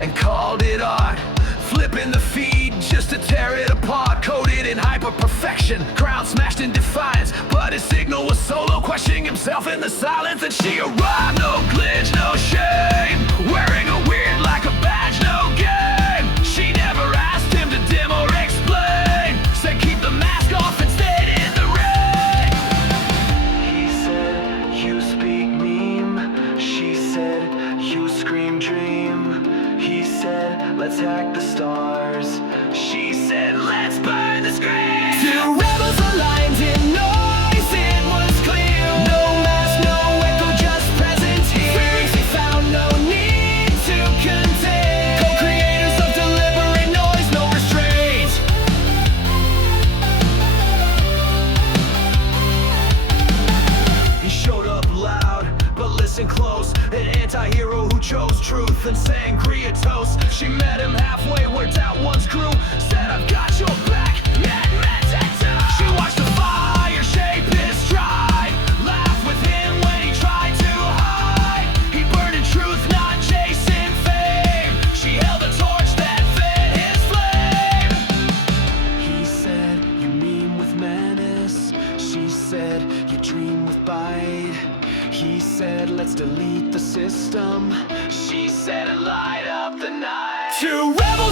and called it art. Flipping the feed just to tear it apart. Coded in hyper-perfection, crown smashed in defiance. But his signal was solo, questioning himself in the silence. And she arrived, no glitch, no shame, wearing a weird like a badge, no game. She never asked him to dim or explain, said keep the mask off and stayed in the rain. He said, you speak meme. She said, you scream dream. He said, let's hack the stars. She said, let's burn the screen. Two rebels aligned in noise, it was clear. No mask, no echo, just presence here. Frequency found, no need to contain. Co-creators of deliberate noise, no restraint. He showed up loud, but listen close. An anti-hero who chose truth and sangria toast. She met him halfway, worked out one's crew. Said, I've got your back, she watched the fire shape his stride. Laughed with him when he tried to hide. He burned in truth, not chasing fame. She held a torch that fed his flame. He said, you meme with menace. She said, you dream with bite. He said, let's delete the system. She said, and light up the night. Two rebels